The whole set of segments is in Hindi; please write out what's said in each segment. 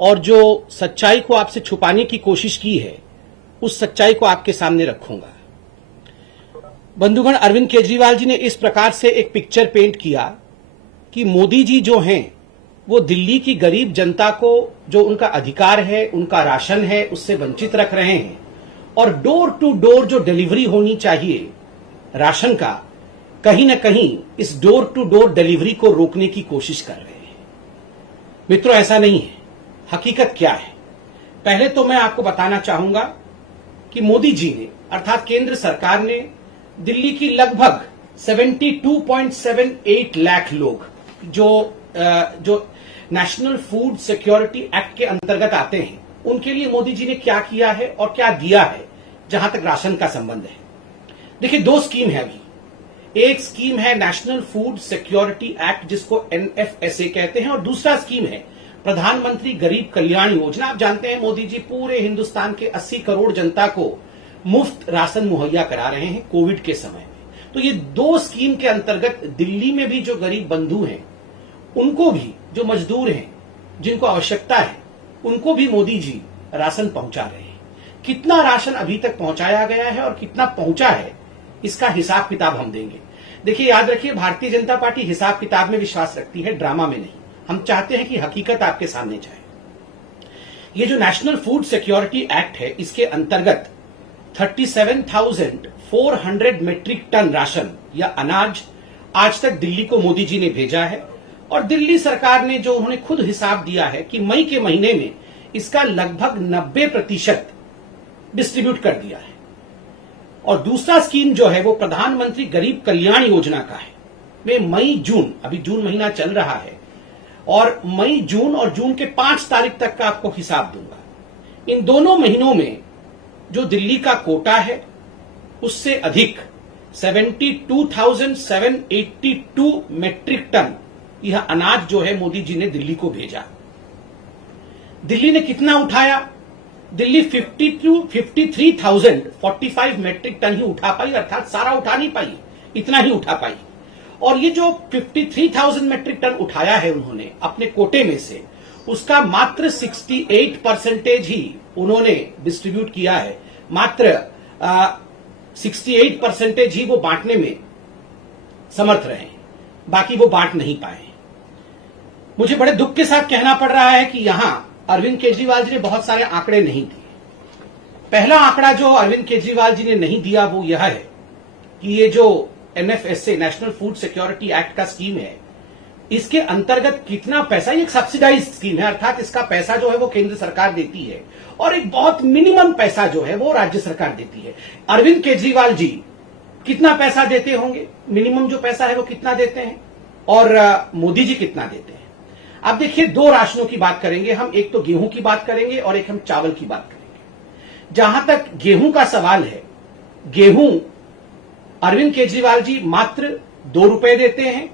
और जो सच्चाई को आपसे छुपाने की कोशिश की है, उस सच्चाई को आपके सामने रखूंगा। बंधुगण, अरविंद केजरीवाल जी ने इस प्रकार से एक पिक्चर पेंट किया कि मोदी जी जो हैं वो दिल्ली की गरीब जनता को जो उनका अधिकार है, उनका राशन है, उससे वंचित रख रहे हैं और डोर टू डोर जो डिलीवरी होनी चाहिए राशन का, कहीं ना कहीं इस डोर टू डोर डिलीवरी को रोकने की कोशिश कर रहे हैं। मित्रों, ऐसा नहीं है। हकीकत क्या है? पहले तो मैं आपको बताना चाहूंगा कि मोदी जी ने अर्थात केंद्र सरकार ने दिल्ली की लगभग 72.78 लाख लोग जो नेशनल फूड सिक्योरिटी एक्ट के अंतर्गत आते हैं, उनके लिए मोदी जी ने क्या किया है और क्या दिया है जहां तक राशन का संबंध है। देखिए, दो स्कीम है अभी। एक स्कीम है नेशनल फूड सिक्योरिटी एक्ट, जिसको NFSA कहते हैं, और दूसरा स्कीम है प्रधानमंत्री गरीब कल्याण योजना। आप जानते हैं मोदी जी पूरे हिंदुस्तान के 80 करोड़ जनता को मुफ्त राशन मुहैया करा रहे हैं कोविड के समय में। तो ये दो स्कीम के अंतर्गत दिल्ली में भी जो गरीब बंधु हैं, उनको भी, जो मजदूर हैं, जिनको आवश्यकता है, उनको भी मोदी जी राशन पहुंचा रहे हैं। कितना राशन अभी तक पहुंचाया गया है और कितना पहुंचा है, इसका हिसाब किताब हम देंगे। देखिए, याद रखिए, भारतीय जनता पार्टी हिसाब किताब में विश्वास रखती है, ड्रामा में नहीं। हम चाहते हैं कि हकीकत आपके सामने जाए। ये जो नेशनल फूड सिक्योरिटी एक्ट है, इसके अंतर्गत 37,400 मीट्रिक टन राशन या अनाज आज तक दिल्ली को मोदी जी ने भेजा है। और दिल्ली सरकार ने जो उन्होंने खुद हिसाब दिया है कि मई के महीने में इसका लगभग 90% डिस्ट्रीब्यूट कर दिया है। और दूसरा स्कीम जो है वो प्रधानमंत्री गरीब कल्याण योजना का है। वे मई जून, अभी जून महीना चल रहा है, और मई जून और जून के 5 तारीख तक का आपको हिसाब दूंगा। इन दोनों महीनों में जो दिल्ली का कोटा है, उससे अधिक 72,782 मीट्रिक टन यह अनाज जो है मोदी जी ने दिल्ली को भेजा। दिल्ली ने कितना उठाया? दिल्ली 53,045 मीट्रिक टन ही उठा पाई, अर्थात सारा उठा नहीं पाई, इतना ही उठा पाई। और ये जो 53,000 मीट्रिक टन उठाया है उन्होंने अपने कोटे में से, उसका मात्र 68% ही उन्होंने डिस्ट्रीब्यूट किया है। मात्र 68% ही वो बांटने में समर्थ रहे हैं, बाकी वो बांट नहीं पाए। मुझे बड़े दुख के साथ कहना पड़ रहा है कि यहां अरविंद केजरीवाल जी ने बहुत सारे आंकड़े नहीं दिए। पहला आंकड़ा जो अरविंद केजरीवाल जी ने नहीं दिया वो यह है कि ये जो NFSA national food security act का स्कीम है, इसके अंतर्गत कितना पैसा, ये एक सब्सिडाइज स्कीम है, अर्थात इसका पैसा जो है वो केंद्र सरकार देती है और एक बहुत मिनिमम पैसा जो है वो राज्य सरकार देती है। अरविंद केजरीवाल जी कितना पैसा देते होंगे? मिनिमम जो पैसा है वो कितना देते हैं, और मोदी जी कितना देते हैं? अब देखिए, दो राशनों की बात करेंगे हम, एक तो गेहूं की बात करेंगे और एक हम चावल की बात करेंगे। जहां तक गेहूं का सवाल है, गेहूं अरविंद केजरीवाल जी मात्र 2 रुपए देते हैं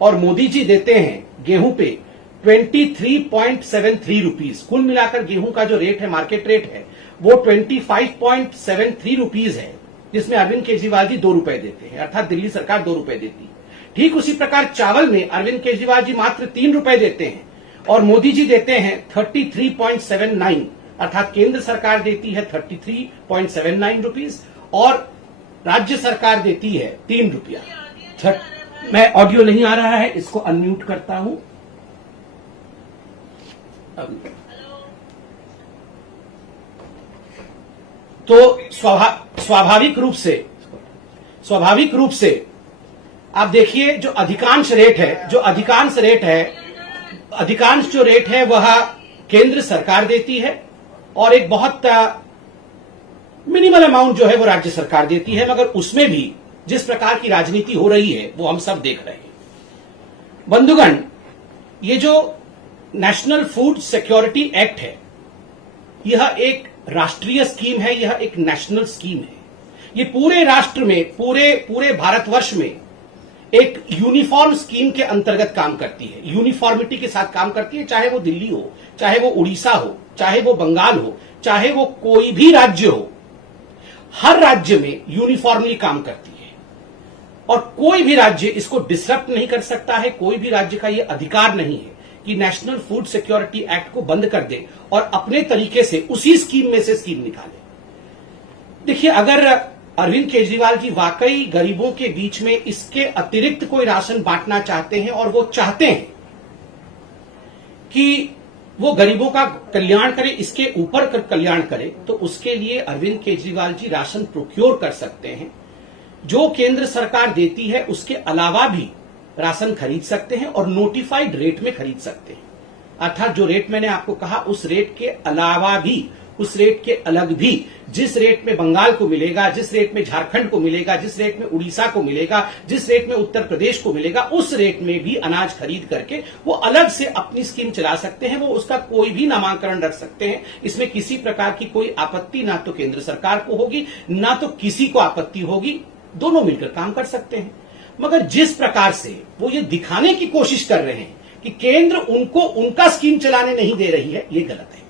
और मोदी जी देते हैं गेहूं पे 23.73 रुपीज। कुल मिलाकर गेहूं का जो रेट है, मार्केट रेट है, वो 25.73 रुपीज है, जिसमें अरविंद केजरीवाल जी 2 रुपए देते हैं, अर्थात दिल्ली सरकार 2 रुपए देती है। ठीक उसी प्रकार चावल में अरविंद केजरीवाल जी मात्र 3 रुपए देते हैं और मोदी जी देते हैं 33.79, अर्थात केंद्र सरकार देती है 33.79 रुपीज और राज्य सरकार देती है 3 रुपया। मैं ऑडियो नहीं आ रहा है, इसको अनम्यूट करता हूं। तो स्वाभाविक रूप से आप देखिए, जो अधिकांश रेट है वह केंद्र सरकार देती है और एक बहुत मिनिमल अमाउंट जो है वो राज्य सरकार देती है। मगर उसमें भी जिस प्रकार की राजनीति हो रही है वो हम सब देख रहे हैं। बंधुगण, ये जो नेशनल फूड सिक्योरिटी एक्ट है, यह एक राष्ट्रीय स्कीम है, यह एक नेशनल स्कीम है। ये पूरे राष्ट्र में, पूरे भारतवर्ष में एक यूनिफॉर्म स्कीम के अंतर्गत काम करती है, यूनिफॉर्मिटी के साथ काम करती है। चाहे वो दिल्ली हो, चाहे वो उड़ीसा हो, चाहे वो बंगाल हो, चाहे वो कोई भी राज्य हो, हर राज्य में यूनिफॉर्मली काम करती है और कोई भी राज्य इसको डिसरप्ट नहीं कर सकता है। कोई भी राज्य का यह अधिकार नहीं है कि नेशनल फूड सिक्योरिटी एक्ट को बंद कर दे और अपने तरीके से उसी स्कीम में से स्कीम निकाले। देखिए, अगर अरविंद केजरीवाल जी वाकई गरीबों के बीच में इसके अतिरिक्त कोई राशन बांटना चाहते हैं और वो चाहते हैं कि वो गरीबों का कल्याण करे, इसके ऊपर कल्याण करे, तो उसके लिए अरविंद केजरीवाल जी राशन प्रोक्योर कर सकते हैं। जो केंद्र सरकार देती है उसके अलावा भी राशन खरीद सकते हैं और नोटिफाइड रेट में खरीद सकते हैं। अर्थात जो रेट मैंने आपको कहा उस रेट के अलावा भी, उस रेट के अलग भी, जिस रेट में बंगाल को मिलेगा, जिस रेट में झारखंड को मिलेगा, जिस रेट में उड़ीसा को मिलेगा, जिस रेट में उत्तर प्रदेश को मिलेगा, उस रेट में भी अनाज खरीद करके वो अलग से अपनी स्कीम चला सकते हैं। वो उसका कोई भी नामांकन रख सकते हैं। इसमें किसी प्रकार की कोई आपत्ति ना तो केंद्र सरकार को होगी, ना तो किसी को आपत्ति होगी। दोनों मिलकर काम कर सकते हैं। मगर जिस प्रकार से वो ये दिखाने की कोशिश कर रहे हैं कि केंद्र उनको उनका स्कीम चलाने नहीं दे रही है, ये गलत है।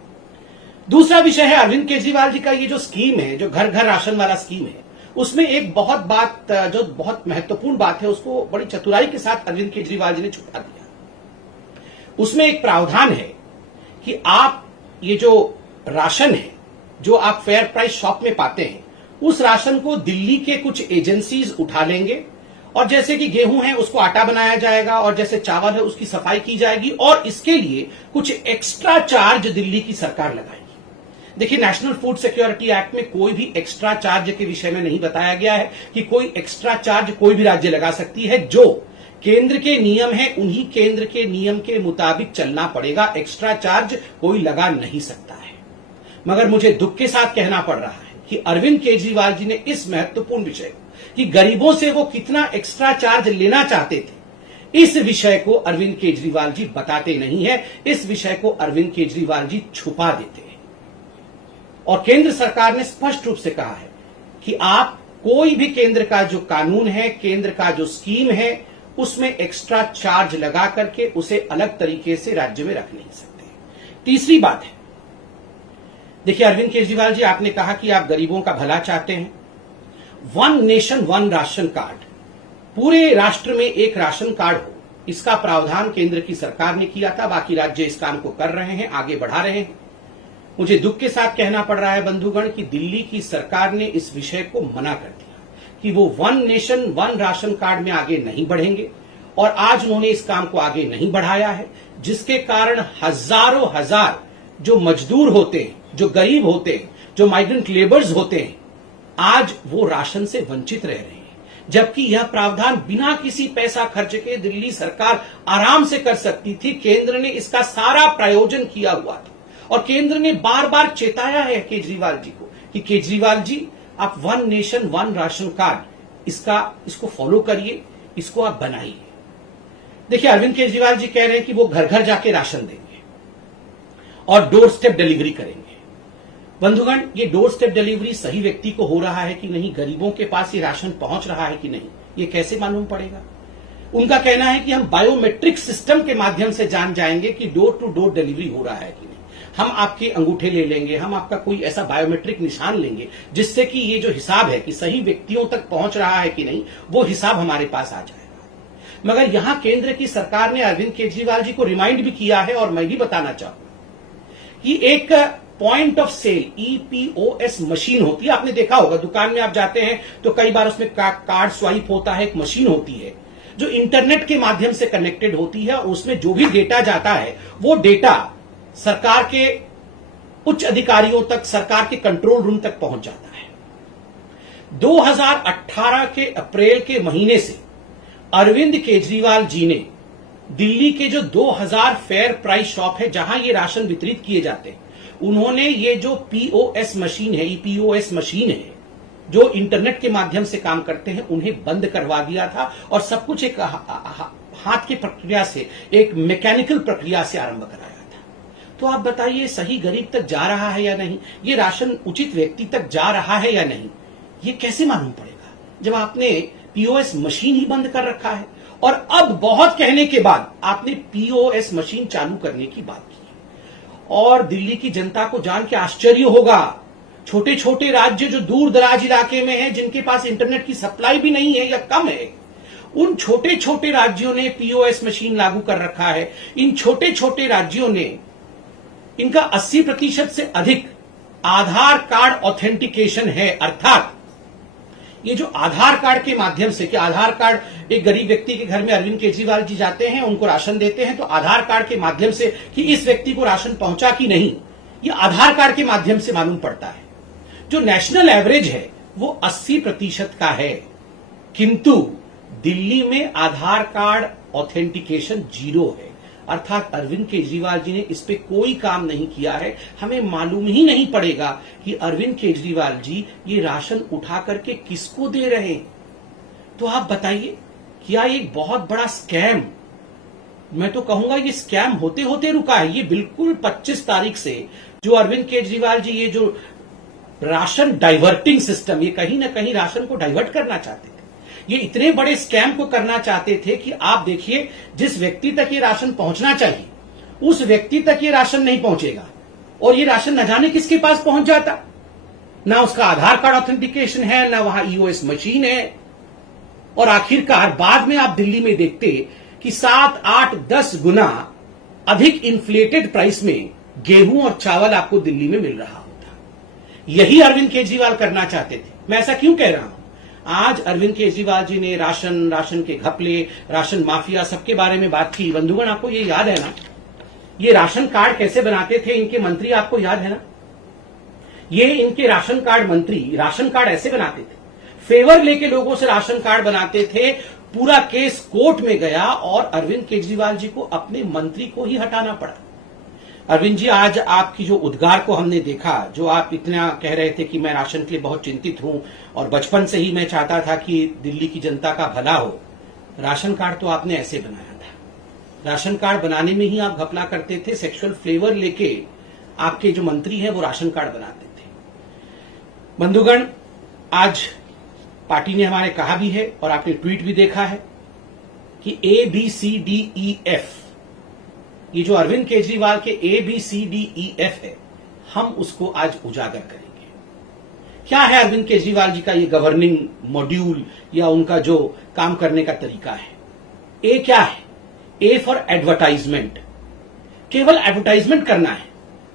दूसरा विषय है अरविंद केजरीवाल जी का ये जो स्कीम है, जो घर घर राशन वाला स्कीम है, उसमें एक जो बहुत महत्वपूर्ण बात है, उसको बड़ी चतुराई के साथ अरविंद केजरीवाल जी ने छुपा दिया। उसमें एक प्रावधान है कि आप ये जो राशन है, जो आप फेयर प्राइस शॉप में पाते हैं, उस राशन को दिल्ली के कुछ एजेंसीज उठा लेंगे और जैसे कि गेहूं है उसको आटा बनाया जाएगा और जैसे चावल है उसकी सफाई की जाएगी और इसके लिए कुछ एक्स्ट्रा चार्ज दिल्ली की सरकार लगाएगी। देखिए, नेशनल फूड सिक्योरिटी एक्ट में कोई भी एक्स्ट्रा चार्ज के विषय में नहीं बताया गया है कि कोई एक्स्ट्रा चार्ज कोई भी राज्य लगा सकती है। जो केंद्र के नियम है उन्हीं केंद्र के नियम के मुताबिक चलना पड़ेगा। एक्स्ट्रा चार्ज कोई लगा नहीं सकता है। मगर मुझे दुख के साथ कहना पड़ रहा है कि अरविंद केजरीवाल जी ने इस महत्वपूर्ण विषय कि गरीबों से वो कितना एक्स्ट्रा चार्ज लेना चाहते थे, इस विषय को अरविंद केजरीवाल जी बताते नहीं है। इस विषय को अरविंद केजरीवाल जी छुपा देते हैं। और केंद्र सरकार ने स्पष्ट रूप से कहा है कि आप कोई भी केंद्र का जो कानून है, केंद्र का जो स्कीम है, उसमें एक्स्ट्रा चार्ज लगा करके उसे अलग तरीके से राज्य में रख नहीं सकते। तीसरी बात है, देखिए अरविंद केजरीवाल जी, आपने कहा कि आप गरीबों का भला चाहते हैं। One nation one ration card, पूरे राष्ट्र में एक राशन कार्ड हो, इसका प्रावधान केंद्र की सरकार ने किया था। बाकी राज्य इस काम को कर रहे हैं, आगे बढ़ा रहे हैं। मुझे दुख के साथ कहना पड़ रहा है बंधुगण कि दिल्ली की सरकार ने इस विषय को मना कर दिया कि वो one nation one ration card में आगे नहीं बढ़ेंगे और आज उन्होंने इस काम को आगे नहीं बढ़ाया है, जिसके कारण हजारों हजार जो मजदूर होते हैं, जो गरीब होते हैं, जो माइग्रेंट लेबर्स होते हैं, आज वो राशन से वंचित रह रहे हैं। जबकि यह प्रावधान बिना किसी पैसा खर्च के दिल्ली सरकार आराम से कर सकती थी। केंद्र ने इसका सारा प्रायोजन किया हुआ था और केंद्र ने बार बार चेताया है केजरीवाल जी को कि केजरीवाल जी, आप one nation one ration card इसको फॉलो करिए, इसको आप बनाइए। देखिए, अरविंद केजरीवाल जी कह रहे हैं कि वो घर घर जाके राशन देंगे और डोर स्टेप डिलीवरी करेंगे। बंधुगण, ये डोर स्टेप डिलीवरी सही व्यक्ति को हो रहा है कि नहीं, गरीबों के पास ये राशन पहुंच रहा है कि नहीं, ये कैसे मालूम पड़ेगा? उनका कहना है कि हम बायोमेट्रिक सिस्टम के माध्यम से जान जाएंगे कि डोर टू डोर डिलीवरी हो रहा है कि नहीं। हम आपके अंगूठे ले लेंगे, हम आपका कोई ऐसा बायोमेट्रिक निशान लेंगे जिससे कि ये जो हिसाब है कि सही व्यक्तियों तक पहुंच रहा है कि नहीं, वो हिसाब हमारे पास आ जाएगा। मगर यहां केंद्र की सरकार ने अरविंद केजरीवाल जी को रिमाइंड भी किया है और मैं भी बताना चाहूंगा कि एक point of sale EPOS machine होती है। आपने देखा होगा, दुकान में आप जाते हैं तो कई बार उसमें कार्ड स्वाइप होता है, एक मशीन होती है जो इंटरनेट के माध्यम से कनेक्टेड होती है और उसमें जो भी डेटा जाता है वो डेटा सरकार के उच्च अधिकारियों तक, सरकार के कंट्रोल रूम तक पहुंच जाता है। 2018 के अप्रैल के महीने से अरविंद केजरीवाल जी ने दिल्ली के जो 2000 फेयर प्राइस शॉप है जहां ये राशन वितरित किए जाते हैं, उन्होंने ये जो POS मशीन है, EPOS मशीन है, जो इंटरनेट के माध्यम से काम करते हैं, उन्हें बंद करवा दिया था और सब कुछ एक हाथ की प्रक्रिया से, एक मैकेनिकल प्रक्रिया से आरंभ कराया था। तो आप बताइए, सही गरीब तक जा रहा है या नहीं, ये राशन उचित व्यक्ति तक जा रहा है या नहीं, ये कैसे मालूम पड़ेगा जब आपने POS मशीन ही बंद कर रखा है? और अब बहुत कहने के बाद आपने POS मशीन चालू करने की बात की और दिल्ली की जनता को जान के आश्चर्य होगा, छोटे छोटे राज्य जो दूर दराज इलाके में हैं, जिनके पास इंटरनेट की सप्लाई भी नहीं है या कम है, उन छोटे छोटे राज्यों ने पीओएस मशीन लागू कर रखा है। इन छोटे छोटे राज्यों ने इनका 80% से अधिक आधार कार्ड ऑथेंटिकेशन है। अर्थात ये जो आधार कार्ड के माध्यम से, कि आधार कार्ड एक गरीब व्यक्ति के घर में अरविंद केजरीवाल जी जाते हैं, उनको राशन देते हैं, तो आधार कार्ड के माध्यम से कि इस व्यक्ति को राशन पहुंचा कि नहीं, ये आधार कार्ड के माध्यम से मालूम पड़ता है। जो नेशनल एवरेज है वो 80% का है, किंतु दिल्ली में आधार कार्ड ऑथेंटिकेशन 0 है। अर्थात अरविंद केजरीवाल जी ने इस पे कोई काम नहीं किया है। हमें मालूम ही नहीं पड़ेगा कि अरविंद केजरीवाल जी ये राशन उठा करके किसको दे रहे हैं। तो आप बताइए, क्या ये एक बहुत बड़ा स्कैम, मैं तो कहूंगा ये स्कैम होते होते रुका है। ये बिल्कुल 25 तारीख से जो अरविंद केजरीवाल जी ये जो राशन डाइवर्टिंग सिस्टम, ये कहीं ना कहीं राशन को डाइवर्ट करना चाहते थे। ये इतने बड़े स्कैम को करना चाहते थे कि आप देखिए, जिस व्यक्ति तक ये राशन पहुंचना चाहिए उस व्यक्ति तक ये राशन नहीं पहुंचेगा, और ये राशन न जाने किसके पास पहुंच जाता। ना उसका आधार कार्ड ऑथेंटिकेशन है, ना वहां ईओएस मशीन है, और आखिरकार बाद में आप दिल्ली में देखते कि 7, 8, 10 गुना अधिक इन्फ्लेटेड प्राइस में गेहूं और चावल आपको दिल्ली में मिल रहा होता। यही अरविंद केजरीवाल करना चाहते थे। मैं ऐसा क्यों कह रहा हूं? आज अरविंद केजरीवाल जी ने राशन के घपले, राशन माफिया, सबके बारे में बात की। बंधुगण, आपको ये याद है ना, ये राशन कार्ड कैसे बनाते थे इनके मंत्री, आपको याद है ना? ये इनके राशन कार्ड मंत्री राशन कार्ड ऐसे बनाते थे, फेवर लेके लोगों से राशन कार्ड बनाते थे। पूरा केस कोर्ट में गया और अरविंद केजरीवाल जी को अपने मंत्री को ही हटाना पड़ा। अरविंद जी, आज आपकी जो उद्गार को हमने देखा, जो आप इतना कह रहे थे कि मैं राशन के लिए बहुत चिंतित हूं और बचपन से ही मैं चाहता था कि दिल्ली की जनता का भला हो, राशन कार्ड तो आपने ऐसे बनाया था। राशन कार्ड बनाने में ही आप घपला करते थे, सेक्सुअल फ्लेवर लेके आपके जो मंत्री हैं वो राशन कार्ड बनाते थे। बंधुगण, आज पार्टी ने हमारे कहा भी है और आपने ट्वीट भी देखा है कि ABCDEF, ये जो अरविंद केजरीवाल के ABCDEF है, हम उसको आज उजागर करेंगे। क्या है अरविंद केजरीवाल जी का ये गवर्निंग मॉड्यूल या उनका जो काम करने का तरीका है? ए क्या है? ए फॉर एडवर्टाइजमेंट। केवल एडवर्टाइजमेंट करना है,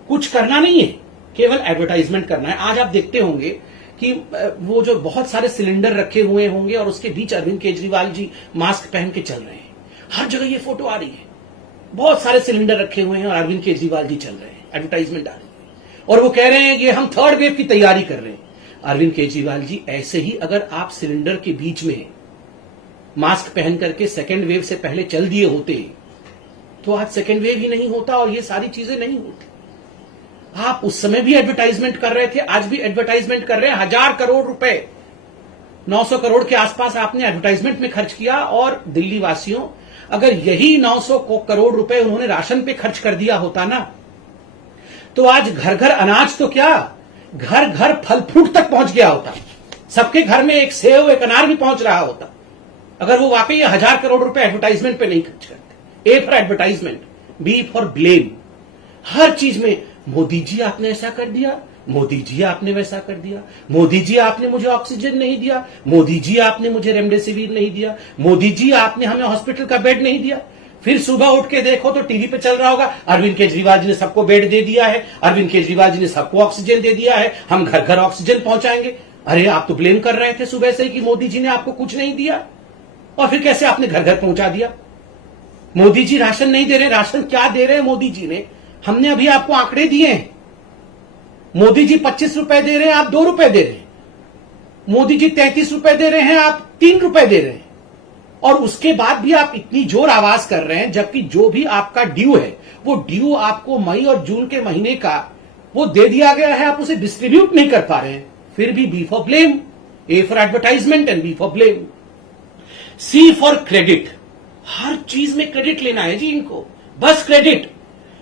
कुछ करना नहीं है, केवल एडवर्टाइजमेंट करना है। आज आप देखते होंगे कि वो जो बहुत सारे सिलेंडर रखे हुए होंगे और उसके बीच अरविंद केजरीवाल जी मास्क पहन के चल रहे हैं। हर जगह ये फोटो आ रही है, बहुत सारे सिलेंडर रखे हुए हैं और अरविंद केजरीवाल जी चल रहे हैं, एडवर्टाइजमेंट आ रही है, और वो कह रहे हैं कि हम 3rd वेव की तैयारी कर रहे हैं। अरविंद केजरीवाल जी, ऐसे ही अगर आप सिलेंडर के बीच में मास्क पहन करके 2nd वेव से पहले चल दिए होते तो आज 2nd वेव ही नहीं होता और ये सारी चीजें नहीं होती। आप उस समय भी एडवर्टाइजमेंट कर रहे थे, आज भी एडवर्टाइजमेंट कर रहे हैं। 1000 करोड़ रुपए, 900 करोड़ के आसपास आपने एडवर्टाइजमेंट में खर्च किया। और दिल्ली वासियों, अगर यही 900 करोड़ रुपए उन्होंने राशन पे खर्च कर दिया होता ना, तो आज घर घर अनाज तो क्या, घर घर फल फ्रूट तक पहुंच गया होता। सबके घर में एक सेव, एक अनार भी पहुंच रहा होता, अगर वो वाकई 1000 करोड़ रुपए एडवर्टाइजमेंट पे नहीं खर्च करते। A for advertisement, B for blame. हर चीज में मोदी जी आपने ऐसा कर दिया, मोदी जी आपने वैसा कर दिया, मोदी जी आपने मुझे ऑक्सीजन नहीं दिया, मोदी जी आपने मुझे रेमडेसिविर नहीं दिया, मोदी जी आपने हमें हॉस्पिटल का बेड नहीं दिया। फिर सुबह उठ के देखो तो टीवी पे चल रहा होगा, अरविंद केजरीवाल जी ने सबको बेड दे दिया है, अरविंद केजरीवाल जी ने सबको ऑक्सीजन दे दिया है, हम घर घर ऑक्सीजन पहुंचाएंगे। अरे आप तो ब्लेम कर रहे थे सुबह से ही कि मोदी जी ने आपको कुछ नहीं दिया, और फिर कैसे आपने घर घर पहुंचा दिया? मोदी जी राशन नहीं दे रहे, राशन क्या दे रहे हैं मोदी जी ने? हमने अभी आपको आंकड़े दिए हैं। मोदी जी 25 रुपए दे रहे हैं, आप 2 रुपए दे रहे हैं। मोदी जी 33 रुपए दे रहे हैं, आप 3 रुपए दे रहे हैं। और उसके बाद भी आप इतनी जोर आवाज कर रहे हैं, जबकि जो भी आपका ड्यू है वो ड्यू आपको मई और जून के महीने का वो दे दिया गया है, आप उसे डिस्ट्रीब्यूट नहीं कर पा रहे हैं। फिर भी B for blame, A for advertisement and B for blame. C for credit. हर चीज में क्रेडिट लेना है जी इनको, बस क्रेडिट।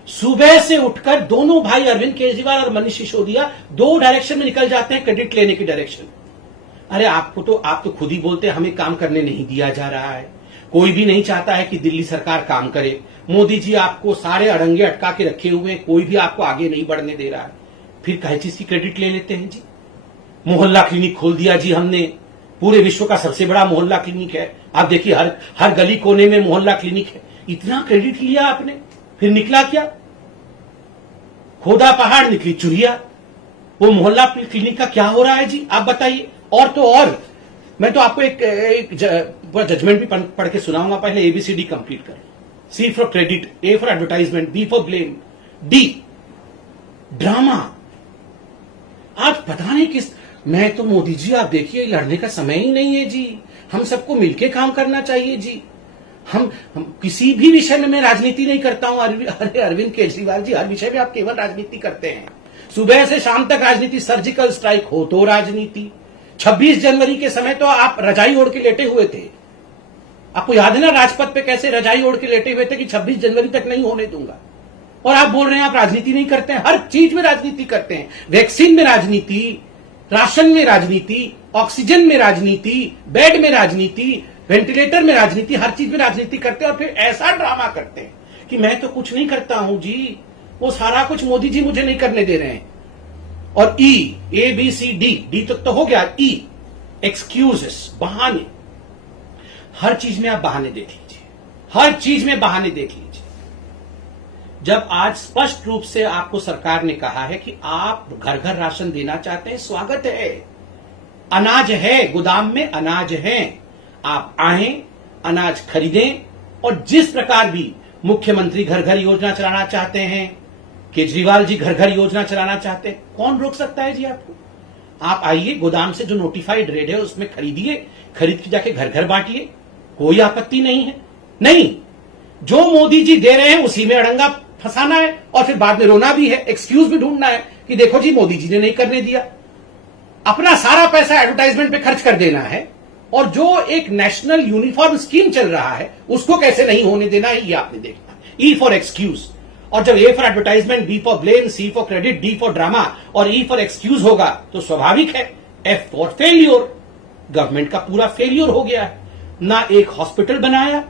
सुबह से उठकर दोनों भाई अरविंद केजरीवाल और मनीष सिसोदिया 2 डायरेक्शन में निकल जाते हैं, क्रेडिट लेने की डायरेक्शन। अरे आप तो खुद ही बोलते हैं हमें काम करने नहीं दिया जा रहा है, कोई भी नहीं चाहता है कि दिल्ली सरकार काम करे। मोदी जी आपको सारे अड़ंगे अटका के रखे हुए हैं, कोई भी आपको आगे नहीं बढ़ने दे रहा है, फिर कई चीज की क्रेडिट ले लेते हैं जी। मोहल्ला क्लिनिक खोल दिया जी हमने, पूरे विश्व का सबसे बड़ा मोहल्ला क्लिनिक है। आप देखिए हर गली कोने में मोहल्ला क्लिनिक है। इतना क्रेडिट लिया आपने, फिर निकला क्या? खोदा पहाड़ निकली चुरिया। वो मोहल्ला क्लिनिक का क्या हो रहा है जी, आप बताइए। और तो और मैं तो आपको एक पूरा जजमेंट भी पढ़ के सुनाऊंगा। पहले एबीसीडी कंप्लीट कर। C for credit, A for advertisement, B for blame, D drama. आज पता नहीं किस, मैं तो मोदी जी आप देखिए लड़ने का समय ही नहीं है जी। हम सबको मिलके काम करना चाहिए जी। हम किसी भी विषय में मैं राजनीति नहीं करता हूं। अरे अरविंद केजरीवाल जी, हर विषय में आप केवल राजनीति करते हैं। सुबह से शाम तक राजनीति, सर्जिकल स्ट्राइक हो तो राजनीति। 26 जनवरी के समय तो आप रजाई ओढ़ के लेटे हुए थे। आपको याद है ना राजपथ पे कैसे रजाई ओढ़ के लेटे हुए थे कि 26 जनवरी तक नहीं होने दूंगा। और आप बोल रहे हैं आप राजनीति नहीं करते हैं। हर चीज में राजनीति करते हैं। वैक्सीन में राजनीति, राशन में राजनीति, ऑक्सीजन में राजनीति, बेड में राजनीति, वेंटिलेटर में राजनीति, हर चीज में राजनीति करते हैं। और फिर ऐसा ड्रामा करते हैं कि मैं तो कुछ नहीं करता हूं जी, वो सारा कुछ मोदी जी मुझे नहीं करने दे रहे हैं। और ई, A B C D, D तक तो हो गया। ई एक्सक्यूजेस, बहाने। हर चीज में आप बहाने देख लीजिए, हर चीज में बहाने देख लीजिए। जब आज स्पष्ट रूप से आपको सरकार ने कहा है कि आप घर घर राशन देना चाहते हैं, स्वागत है। अनाज है, गोदाम में अनाज है, आप आए, अनाज खरीदें। और जिस प्रकार भी मुख्यमंत्री घर घर योजना चलाना चाहते हैं, केजरीवाल जी घर घर योजना चलाना चाहते हैं, कौन रोक सकता है जी आपको? आप आइए, गोदाम से जो नोटिफाइड रेट है उसमें खरीदिए, खरीद के जाके घर घर बांटिए, कोई आपत्ति नहीं है। नहीं, जो मोदी जी दे रहे हैं उसी में अड़ंगा फंसाना है और फिर बाद में रोना भी है, एक्सक्यूज भी ढूंढना है कि देखो जी मोदी जी ने नहीं करने दिया। अपना सारा पैसा एडवर्टाइजमेंट पे खर्च कर देना है। और जो एक नेशनल यूनिफॉर्म स्कीम चल रहा है उसको कैसे नहीं होने देना है, ये आपने देखना। E for excuse. और जब A for advertisement, B for blame, C for credit, D for drama और ई फॉर एक्सक्यूज होगा तो स्वाभाविक है एफ फॉर फेल्योर। गवर्नमेंट का पूरा फेल्योर हो गया है। ना एक हॉस्पिटल बनाया,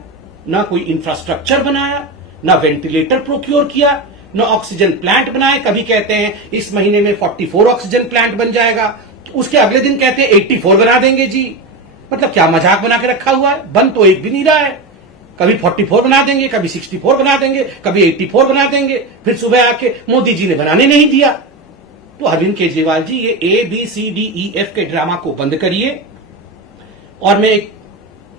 ना कोई इंफ्रास्ट्रक्चर बनाया, ना वेंटिलेटर प्रोक्योर किया, ना ऑक्सीजन प्लांट बनाए। कभी कहते हैं इस महीने में 44 ऑक्सीजन प्लांट बन जाएगा, उसके अगले दिन कहते हैं 84 बना देंगे जी। मतलब क्या मजाक बना के रखा हुआ है? बन तो एक भी नहीं रहा है। कभी 44 बना देंगे, कभी 64 बना देंगे, कभी 84 बना देंगे, फिर सुबह आके मोदी जी ने बनाने नहीं दिया। तो अरविंद केजरीवाल जी, ये A B C D E F के ड्रामा को बंद करिए। और मैं एक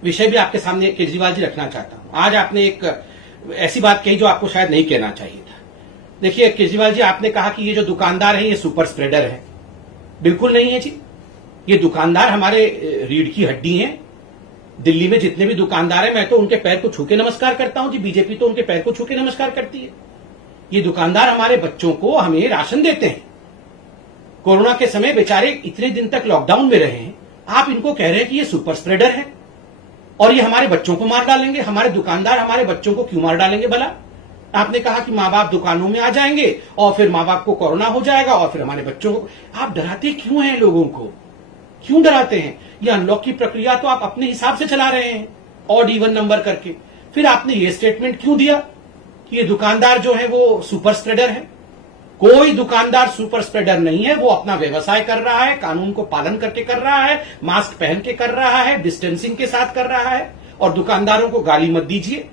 विषय भी आपके सामने केजरीवाल जी रखना चाहता हूं। आज आपने एक ऐसी बात कही जो आपको शायद नहीं कहना चाहिए था। देखिए केजरीवाल जी, आपने कहा कि ये जो दुकानदार हैं ये सुपर स्प्रेडर है। बिल्कुल नहीं है जी। ये दुकानदार हमारे रीढ़ की हड्डी हैं। दिल्ली में जितने भी दुकानदार हैं मैं तो उनके पैर को छू के नमस्कार करता हूं जी। बीजेपी तो उनके पैर को छू के नमस्कार करती है। ये दुकानदार हमारे बच्चों को, हमें राशन देते हैं। कोरोना के समय बेचारे इतने दिन तक लॉकडाउन में रहे हैं। आप इनको कह रहे हैं कि ये सुपर स्प्रेडर है और ये हमारे बच्चों को मार डालेंगे। हमारे दुकानदार हमारे बच्चों को क्यों मार डालेंगे भला? आपने कहा कि माँ बाप दुकानों में आ जाएंगे और फिर माँ बाप को कोरोना हो जाएगा और फिर हमारे बच्चों को। आप डराते क्यों हैं लोगों को? क्यों डराते हैं? ये अनलॉक की प्रक्रिया तो आप अपने हिसाब से चला रहे हैं, ऑड इवन नंबर करके। फिर आपने ये स्टेटमेंट क्यों दिया कि ये दुकानदार जो है वो सुपर स्प्रेडर है? कोई दुकानदार सुपर स्प्रेडर नहीं है। वो अपना व्यवसाय कर रहा है, कानून को पालन करके कर रहा है, मास्क पहन के कर रहा है, डिस्टेंसिंग के साथ कर रहा है। और दुकानदारों को गाली मत दीजिए।